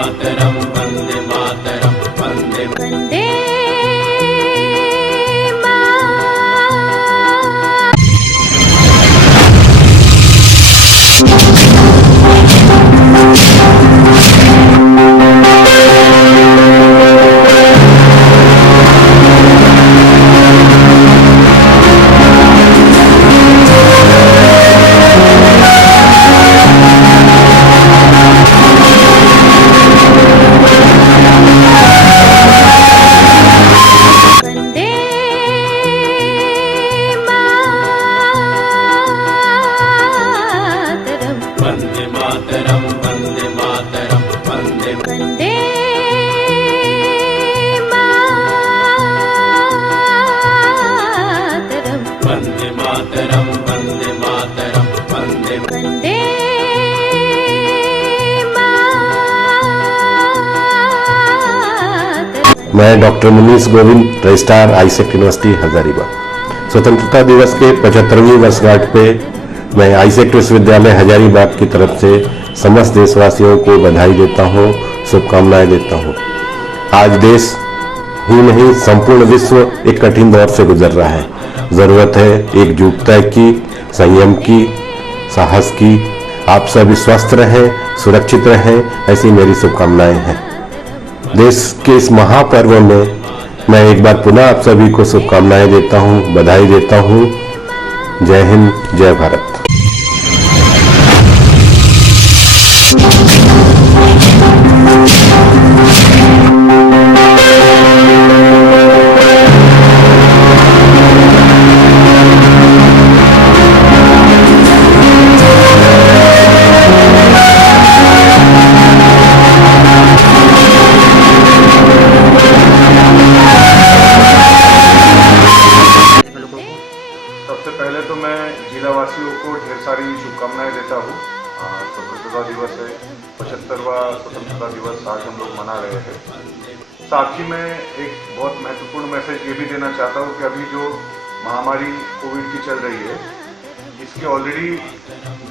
मातरम वंदे मातरम वंदे वंदे मैं doctor Munis Govind, registrar AISECT university Hazaribagh. स्वतंत्रता दिवस के 75वीं वर्षगांठ पे मैं आईसेक्ट विश्वविद्यालय हजारीबाग की तरफ से समस्त देशवासियों को बधाई देता हूँ, शुभकामनाएं देता हूँ। आज देश ही नहीं संपूर्ण विश्व एक कठिन दौर से गुजर रहा है। जरूरत है एकजुटता की, संयम की, साहस की। आप सभी स्वस्थ रहें, सुरक्षित रहें, ऐसी मेरी शुभकामनाएं हैं। देश के इस महापर्व में मैं एक बार पुनः आप सभी को शुभकामनाएं देता हूं, बधाई देता हूं। जय हिंद, जय भारत। सबसे पहले तो मैं जिलावासियों को ढेर सारी शुभकामनाएं देता हूँ। स्वतंत्रता दिवस है, 75वां स्वतंत्रता दिवस आज हम लोग मना रहे हैं। साथ ही मैं एक बहुत महत्वपूर्ण मैसेज ये भी देना चाहता हूँ कि अभी जो महामारी कोविड की चल रही है, इसकी ऑलरेडी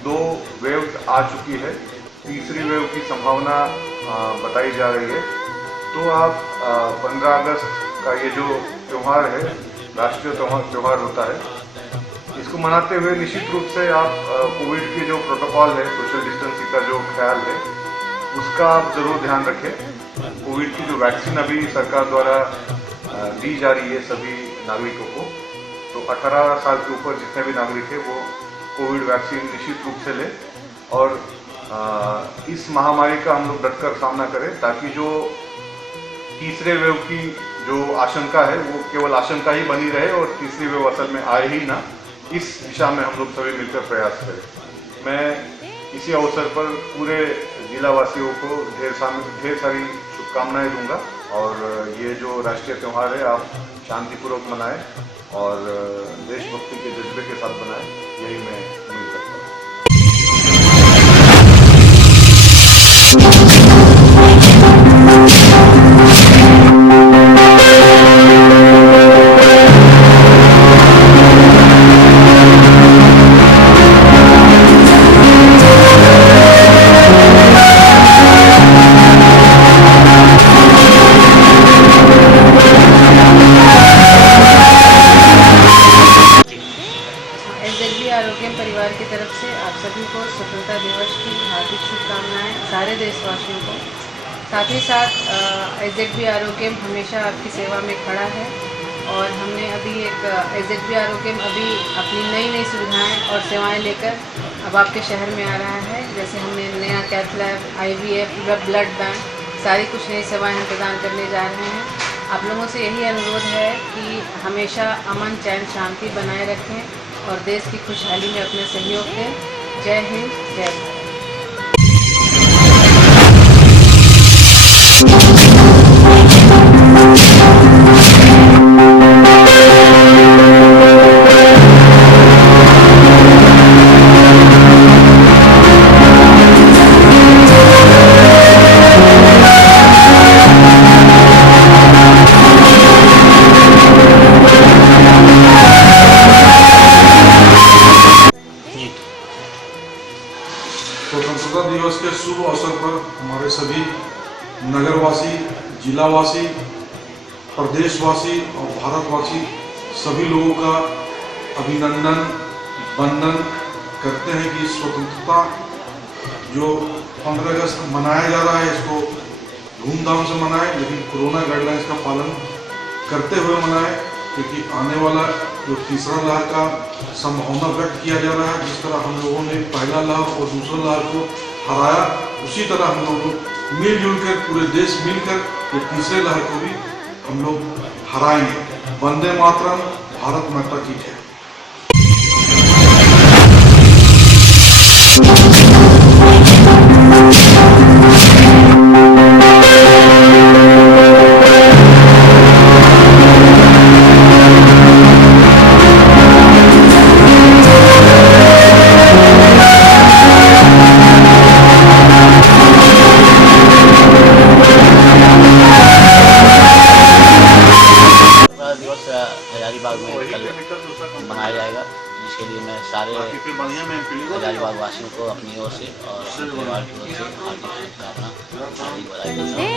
2 वेव्स आ चुकी है। तीसरी वेव की संभावना बताई जा रही है। तो आप 15 अगस्त का ये जो त्यौहार है, राष्ट्रीय त्यौहार होता है, इसको मनाते हुए निश्चित रूप से आप कोविड के जो प्रोटोकॉल है, सोशल डिस्टेंसिंग का जो ख्याल है, उसका आप जरूर ध्यान रखें। कोविड की जो वैक्सीन अभी सरकार द्वारा दी जा रही है सभी नागरिकों को, तो 18 साल के ऊपर जितने भी नागरिक हैं वो कोविड वैक्सीन निश्चित रूप से लें और इस महामारी का हम लोग डटकर सामना करें, ताकि जो तीसरे वेव की जो आशंका है वो केवल आशंका ही बनी रहे और तीसरी वेव असल में आए ही ना। इस दिशा में हम लोग सभी मिलकर प्रयास करें। मैं इसी अवसर पर पूरे जिलावासियों को ढेर सारी शुभकामनाएं दूंगा और ये जो राष्ट्रीय त्यौहार है आप शांतिपूर्वक मनाएं और देशभक्ति के जज्बे के साथ मनाएं, यही मैं उम्मीद करता हूँ। आरोग्यम परिवार की तरफ से आप सभी को स्वतंत्रता दिवस की हार्दिक शुभकामनाएं, सारे देशवासियों को। साथ ही साथ एसजेडबी आरोग्यम हमेशा आपकी सेवा में खड़ा है और हमने अभी एक एसजेडबी आरोग्यम अभी अपनी नई सुविधाएं और सेवाएं लेकर अब आपके शहर में आ रहा है। जैसे हमने नया cath lab, IVF, blood bank, सारी कुछ नई सेवाएं हम प्रदान करने जा रहे हैं। आप लोगों से यही अनुरोध है कि हमेशा अमन, चैन, शांति बनाए रखें और देश की खुशहाली में अपने सहयोग दें। जय हिंद, जय भारत। नगरवासी, जिलावासी, प्रदेशवासी और भारतवासी सभी लोगों का अभिनंदन वंदन करते हैं कि स्वतंत्रता जो 15 अगस्त मनाया जा रहा है इसको धूमधाम से मनाएं, लेकिन कोरोना गाइडलाइंस का पालन करते हुए मनाएं, क्योंकि आने वाला जो तीसरा लहर का संभावना व्यक्त किया जा रहा है, जिस तरह हम लोगों ने पहला लहर और दूसरा लहर को हराया, उसी तरह हम लोग मिलजुल कर पूरे देश मिलकर ये तीसरे लहर को भी हम लोग हराएंगे। वंदे मातरम, भारत माता की जय। दिवस हजारीबाग में कल मनाया जाएगा, जिसके लिए मैं सारे हजारीबाग वासियों को अपनी ओर से और परिवार की ओर से हार्दिक शुभकामना हार्दिक बधाई देता हूँ।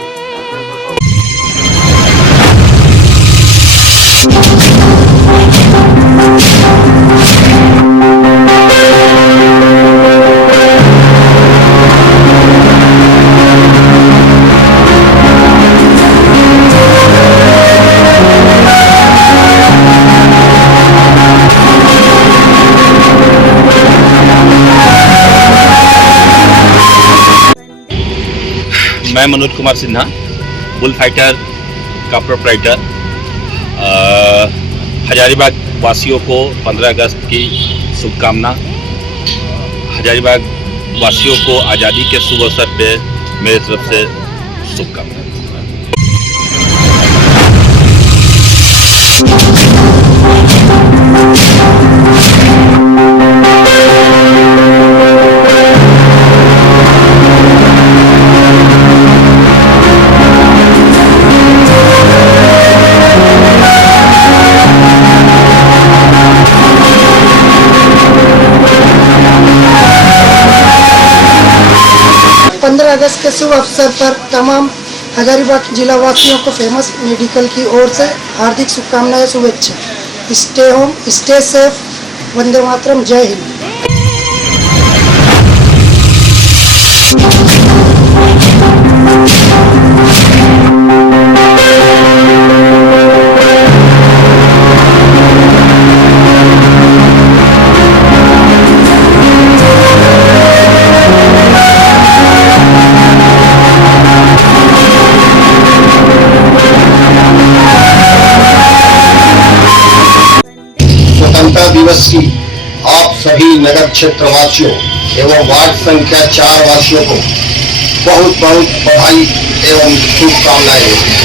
मैं मनोज कुमार सिन्हा, बुल फाइटर का प्रोप्राइटर। हजारीबाग वासियों को 15 अगस्त की शुभकामना। हजारीबाग वासियों को आज़ादी के शुभ अवसर पे मेरे तरफ से शुभकामना। अगस्त के शुभ अवसर पर तमाम हजारीबाग जिला वासियों को फेमस मेडिकल की ओर से हार्दिक शुभकामनाएं, शुभेच्छा। Stay home, stay safe, Vande Mataram, जय हिंद। स्वतंत्रता दिवस की आप सभी नगर क्षेत्र वासियों एवं वार्ड संख्या 4 वासियों को बहुत बहुत बधाई एवं शुभकामनाएं।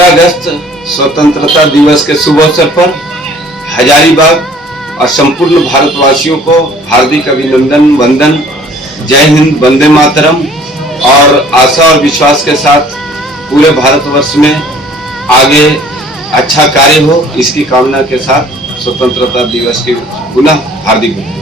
अगस्त स्वतंत्रता दिवस के शुभ अवसर पर हजारीबाग और संपूर्ण भारतवासियों को हार्दिक अभिनंदन वंदन, जय हिंद, वंदे मातरम। और आशा और विश्वास के साथ पूरे भारतवर्ष में आगे अच्छा कार्य हो, इसकी कामना के साथ स्वतंत्रता दिवस की पुनः हार्दिक बधाई।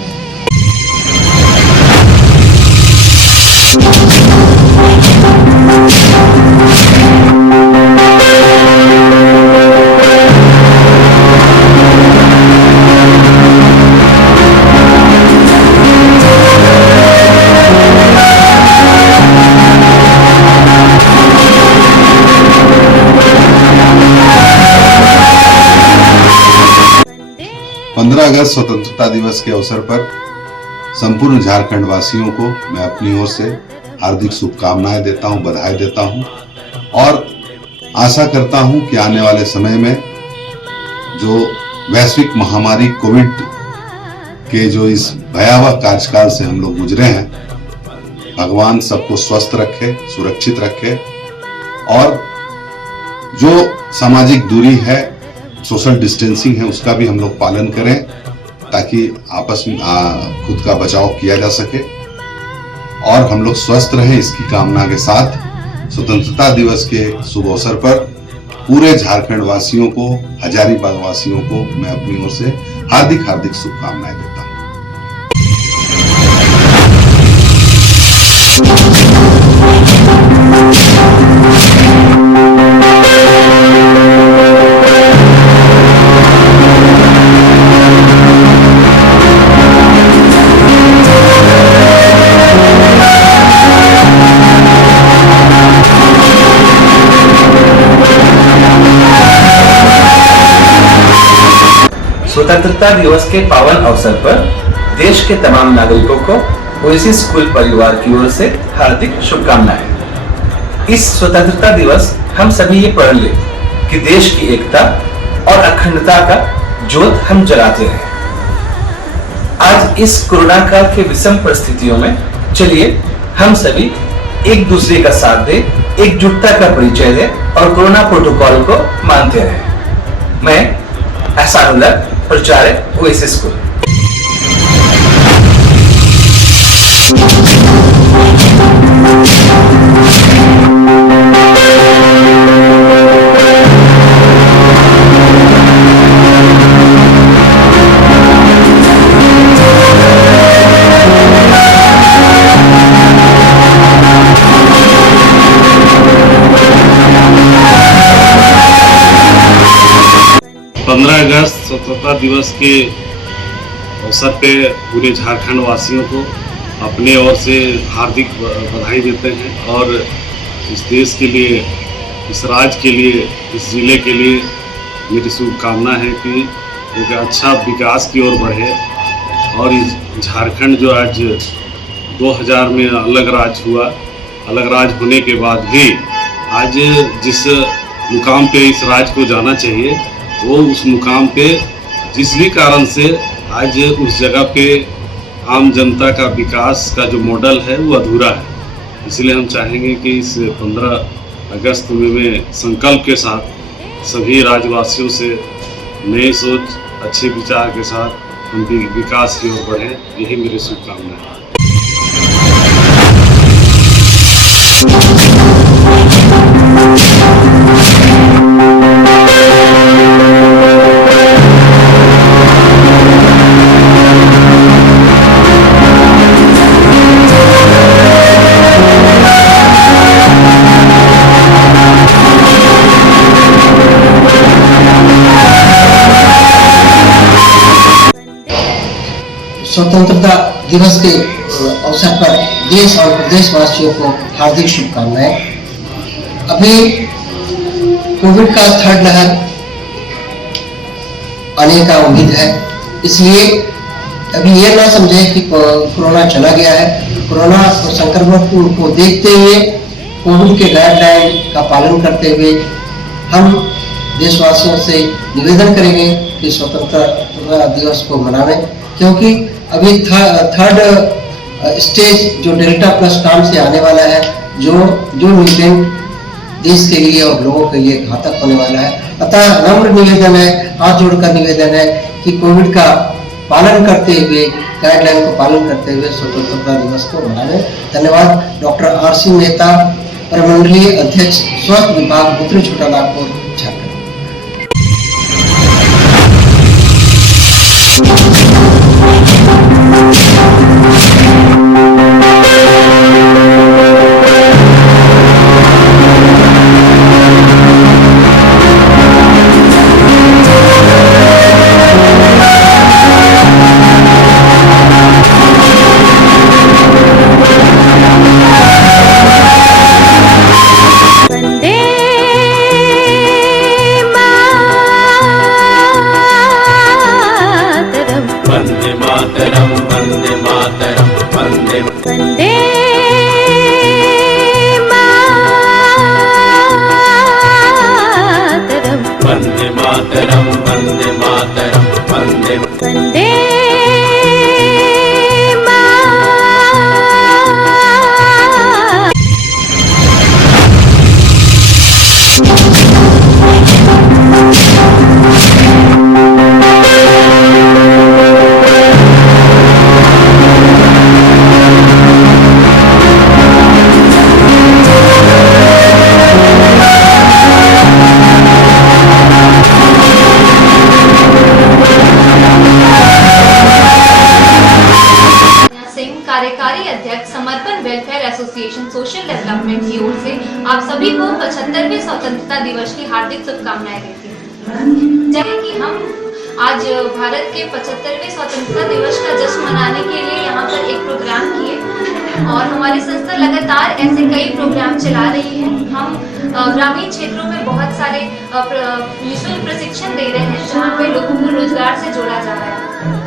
अगस्त स्वतंत्रता दिवस के अवसर पर संपूर्ण झारखंड वासियों को मैं अपनी ओर से हार्दिक शुभकामनाएं देता हूं, बधाई देता हूं और आशा करता हूं कि आने वाले समय में जो वैश्विक महामारी कोविड के जो इस भयावह कार्यकाल से हम लोग गुजरे हैं, भगवान सबको स्वस्थ रखे, सुरक्षित रखे और जो सामाजिक दूरी है, सोशल डिस्टेंसिंग है, उसका भी हम लोग पालन करें ताकि आपस में खुद का बचाव किया जा सके और हम लोग स्वस्थ रहें। इसकी कामना के साथ स्वतंत्रता दिवस के शुभ अवसर पर पूरे झारखंड वासियों को, हजारीबाग वासियों को मैं अपनी ओर से हार्दिक हार्दिक शुभकामनाएं देता हूं। स्वतंत्रता दिवस के पावन अवसर पर देश के तमाम नागरिकों को ओएसिस स्कूल परिवार की ओर से हार्दिक शुभकामनाएं। इस स्वतंत्रता दिवस हम सभी ये पढ़ ले कि देश की एकता और अखंडता का ज्योत हम जलाते रहे। आज इस कोरोना काल के विषम परिस्थितियों में चलिए हम सभी एक दूसरे का साथ दे, एकजुटता का परिचय दे और कोरोना प्रोटोकॉल को मानते रहे। मैं एहसानुल्लाह, प्रचारक ओएसिस स्कूल। अगस्त स्वतंत्रता दिवस के अवसर पे पूरे झारखंड वासियों को अपने ओर से हार्दिक बधाई देते हैं और इस देश के लिए, इस राज्य के लिए, इस जिले के लिए मेरी शुभकामना है कि एक अच्छा विकास की ओर बढ़े और इस झारखंड जो आज 2000 में अलग राज्य हुआ, अलग राज्य होने के बाद भी आज जिस मुकाम पे इस राज्य को जाना चाहिए वो उस मुकाम पे जिस भी कारण से आज उस जगह पे आम जनता का विकास का जो मॉडल है वो अधूरा है। इसलिए हम चाहेंगे कि इस 15 अगस्त में संकल्प के साथ सभी राज्यवासियों से नई सोच, अच्छे विचार के साथ हम विकास की ओर बढ़ें। यही मेरी शुभकामना है। स्वतंत्रता दिवस के अवसर पर देश और प्रदेशवासियों को हार्दिक शुभकामनाएं। अभी कोविड का थर्ड लहर आने का उम्मीद है, इसलिए अभी ये ना समझे कि कोरोना चला गया है। कोरोना संक्रमण को देखते हुए, कोविड के गाइडलाइन का पालन करते हुए हम देशवासियों से निवेदन करेंगे कि स्वतंत्रता दिवस को मनावें, क्योंकि अभी थर्ड स्टेज जो डेल्टा प्लस नाम से आने वाला है, जो म्यूटेंट देश के लिए और लोगों के लिए घातक होने वाला है। अतः नम्र निवेदन है, हाथ जोड़कर निवेदन है कि कोविड का पालन करते हुए, गाइडलाइन को पालन करते हुए स्वतंत्रता दिवस को मनावें। धन्यवाद। Doctor RC. मेहता, प्रमंडलीय अध्यक्ष, स्वास्थ्य विभाग, उत्तरी छोटानागपुर, झारखंड। वन्दे मातरम, वन्दे मातरम, वन्दे वन्दे मातरम, वन्दे मातरम, वन्दे मातरम, वन्दे वन्दे मातरम। स्वतंत्रता दिवस की हार्दिक शुभकामनाएं देती हूँ। जैसे कि हम आज भारत के 75वें स्वतंत्रता दिवस का जश्न मनाने के लिए यहाँ पर एक प्रोग्राम किए और हमारी संस्था लगातार ऐसे कई प्रोग्राम चला रही है। हम ग्रामीण क्षेत्रों में बहुत सारे निःशुल्क प्रशिक्षण दे रहे हैं जहाँ पे लोगों को रोजगार से जोड़ा जा रहा है।